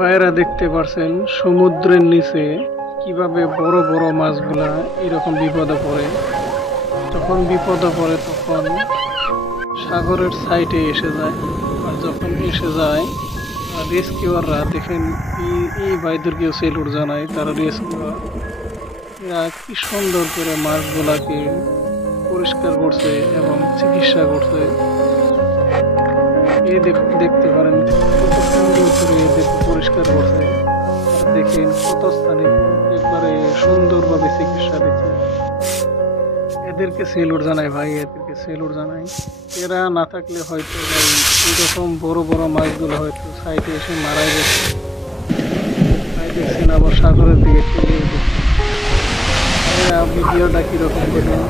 ভাইরা দেখতে পারছেন সমুদ্রের নিচে কিভাবে বড় বড় মাছগুলা এরকম বিপদে পড়ে। যখন বিপদে পড়ে তখন সাগরের সাইডে এসে যায়। আর যখন এসে যায় রেস্কিউয়াররা দেখেন, এই ভাইদেরকেও সেলুট জানায়। তারা রেস্কিউয়ার, এরা কি সুন্দর করে মাছগুলাকে পরিষ্কার করছে এবং চিকিৎসা করছে। এই দেখতে পারেন কত সুন্দর করে এদেরকে পরিষ্কার করছে। দেখেন কত স্থানে একবারে সুন্দরভাবে চিকিৎসা দিচ্ছে। এদেরকে সেলুট জানাই ভাই, এদেরকে সেলুট জানাই। এরা না থাকলে হয়তো ভাই এরকম বড় বড় মাছগুলো হয়তো সাইডে এসে মারাই গেছে। ভাই দেখছেন আবার সাগরের দিকে চলে গেছে। ভিডিওটা কিরকম দেখুন।